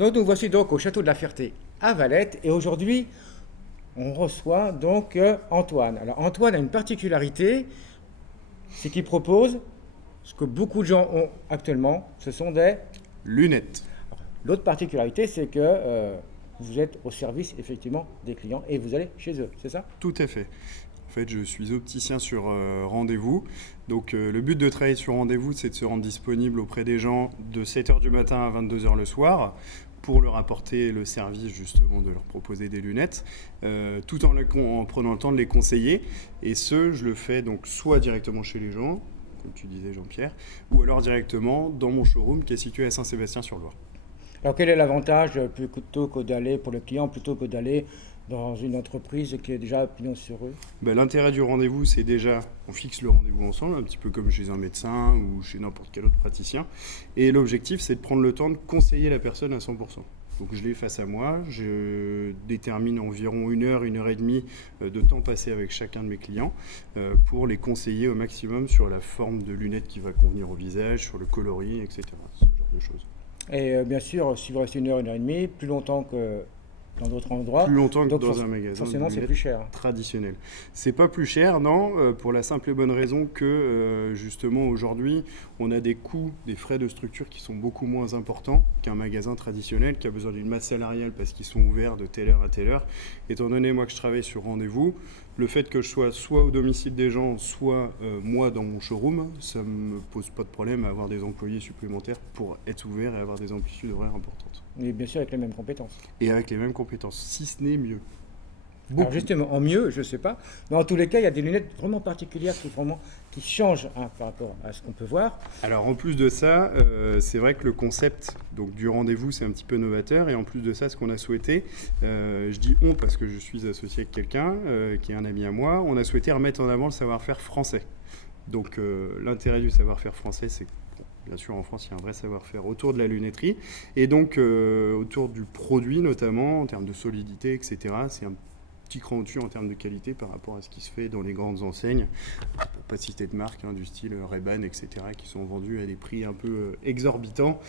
Donc nous voici donc au château de la Ferté à Valette et aujourd'hui on reçoit donc Antoine. Alors Antoine a une particularité, c'est qu'il propose ce que beaucoup de gens ont actuellement, ce sont des... Lunettes. L'autre particularité c'est que vous êtes au service effectivement des clients et vous allez chez eux, c'est ça? Tout à fait. En fait, je suis opticien sur rendez-vous. Donc, le but de travailler sur rendez-vous, c'est de se rendre disponible auprès des gens de 7 heures du matin à 22 heures le soir pour leur apporter le service justement de leur proposer des lunettes, tout en prenant le temps de les conseiller. Et je le fais donc soit directement chez les gens, comme tu disais Jean-Pierre, ou alors directement dans mon showroom qui est situé à Saint-Sébastien-sur-Loire. Alors quel est l'avantage plutôt que d'aller pour le client, plutôt que d'aller dans une entreprise qui est déjà pignon sur rue? Ben, l'intérêt du rendez-vous, c'est déjà, on fixe le rendez-vous ensemble, un petit peu comme chez un médecin ou chez n'importe quel autre praticien. Et l'objectif, c'est de prendre le temps de conseiller la personne à 100%. Donc je l'ai face à moi, je détermine environ 1 heure, 1 heure et demie de temps passé avec chacun de mes clients pour les conseiller au maximum sur la forme de lunettes qui va convenir au visage, sur le coloris, etc. Ce genre de choses. Et bien sûr, si vous restez 1 heure et demie, plus longtemps que dans d'autres endroits, Plus longtemps que donc dans un magasin forcément de c'est lunettes plus cher. traditionnel. C'est pas plus cher, non, pour la simple et bonne raison que justement aujourd'hui, on a des coûts, des frais de structure qui sont beaucoup moins importants qu'un magasin traditionnel qui a besoin d'une masse salariale parce qu'ils sont ouverts de telle heure à telle heure. Étant donné moi que je travaille sur rendez-vous, le fait que je sois soit au domicile des gens, soit moi dans mon showroom, ça me pose pas de problème à avoir des employés supplémentaires pour être ouvert et avoir des amplitudes horaires importantes. Et bien sûr avec les mêmes compétences. Et avec les mêmes compétences, si ce n'est mieux. Alors justement, en mieux, je ne sais pas, mais en tous les cas, il y a des lunettes vraiment particulières qui changent par rapport à ce qu'on peut voir. Alors en plus de ça, c'est vrai que le concept donc, du rendez-vous, c'est un petit peu novateur. Et en plus de ça, ce qu'on a souhaité, je dis on parce que je suis associé avec quelqu'un qui est un ami à moi, on a souhaité remettre en avant le savoir-faire français. Donc l'intérêt du savoir-faire français, c'est que bien sûr, en France, il y a un vrai savoir-faire autour de la lunetterie et donc autour du produit notamment, en termes de solidité, etc. C'est un petit cran au-dessus en termes de qualité par rapport à ce qui se fait dans les grandes enseignes, pour pas citer de marques, du style Ray-Ban, etc., qui sont vendus à des prix un peu exorbitants,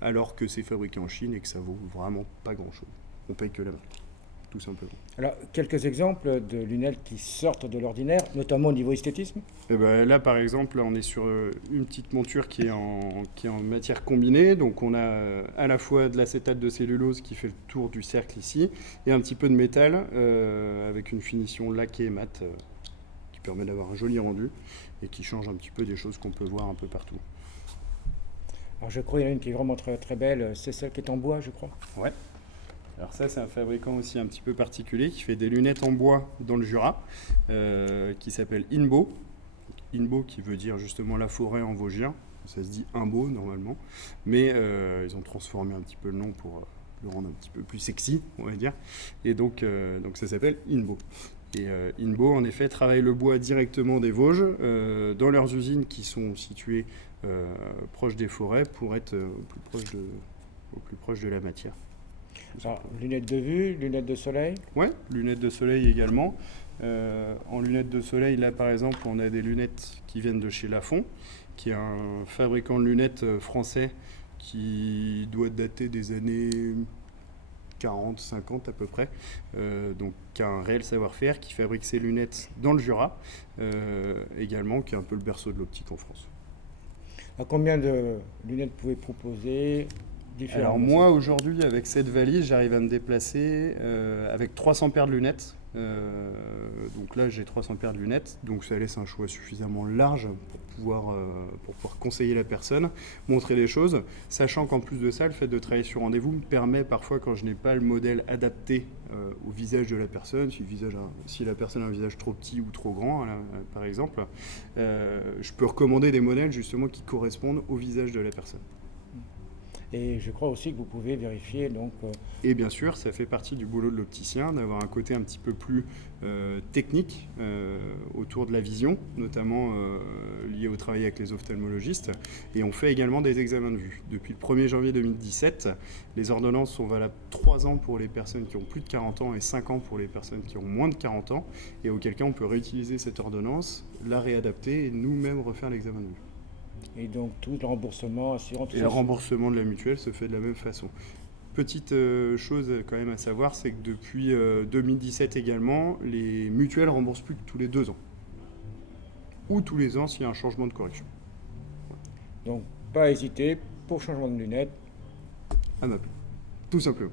alors que c'est fabriqué en Chine et que ça vaut vraiment pas grand-chose. On paye que la marque, tout simplement. Alors, quelques exemples de lunettes qui sortent de l'ordinaire, notamment au niveau esthétisme. Et ben là, par exemple, on est sur une petite monture qui est en matière combinée. Donc, on a à la fois de l'acétate de cellulose qui fait le tour du cercle ici et un petit peu de métal avec une finition laquée mate qui permet d'avoir un joli rendu et qui change un petit peu des choses qu'on peut voir un peu partout. Alors, je crois qu'il y en a une qui est vraiment très, très belle, c'est celle qui est en bois, je crois. Ouais. Alors ça, c'est un fabricant aussi un petit peu particulier qui fait des lunettes en bois dans le Jura, qui s'appelle Inbo. Inbo qui veut dire justement la forêt en vosgien. Ça se dit Imbo normalement. Mais ils ont transformé un petit peu le nom pour le rendre un petit peu plus sexy, on va dire. Et donc ça s'appelle Inbo. Et Inbo, en effet, travaille le bois directement des Vosges, dans leurs usines qui sont situées proches des forêts pour être au plus proche de la matière. Alors, lunettes de vue, lunettes de soleil. Ouais, lunettes de soleil également. En lunettes de soleil, là par exemple, on a des lunettes qui viennent de chez Lafon, qui est un fabricant de lunettes français qui doit dater des années 40, 50 à peu près, donc qui a un réel savoir-faire, qui fabrique ses lunettes dans le Jura, également, qui est un peu le berceau de l'optique en France. À combien de lunettes vous pouvez proposer? Alors moi aujourd'hui avec cette valise j'arrive à me déplacer avec 300 paires de lunettes, donc là j'ai 300 paires de lunettes, donc ça laisse un choix suffisamment large pour pouvoir conseiller la personne, montrer les choses, sachant qu'en plus de ça le fait de travailler sur rendez-vous me permet parfois quand je n'ai pas le modèle adapté au visage de la personne, si la personne a un visage trop petit ou trop grand par exemple, je peux recommander des modèles justement qui correspondent au visage de la personne. Et je crois aussi que vous pouvez vérifier donc... Et bien sûr, ça fait partie du boulot de l'opticien, d'avoir un côté un petit peu plus technique autour de la vision, notamment lié au travail avec les ophtalmologistes. Et on fait également des examens de vue. Depuis le 1er janvier 2017, les ordonnances sont valables 3 ans pour les personnes qui ont plus de 40 ans et 5 ans pour les personnes qui ont moins de 40 ans. Et auquel cas, on peut réutiliser cette ordonnance, la réadapter et nous-mêmes refaire l'examen de vue. Et donc tout le remboursement, assurance, tout Et ça. le remboursement de la mutuelle se fait de la même façon. Petite chose quand même à savoir, c'est que depuis 2017 également, les mutuelles remboursent plus que tous les 2 ans. Ou tous les ans s'il y a un changement de correction. Donc pas hésiter pour changement de lunettes. À m'appeler. Tout simplement.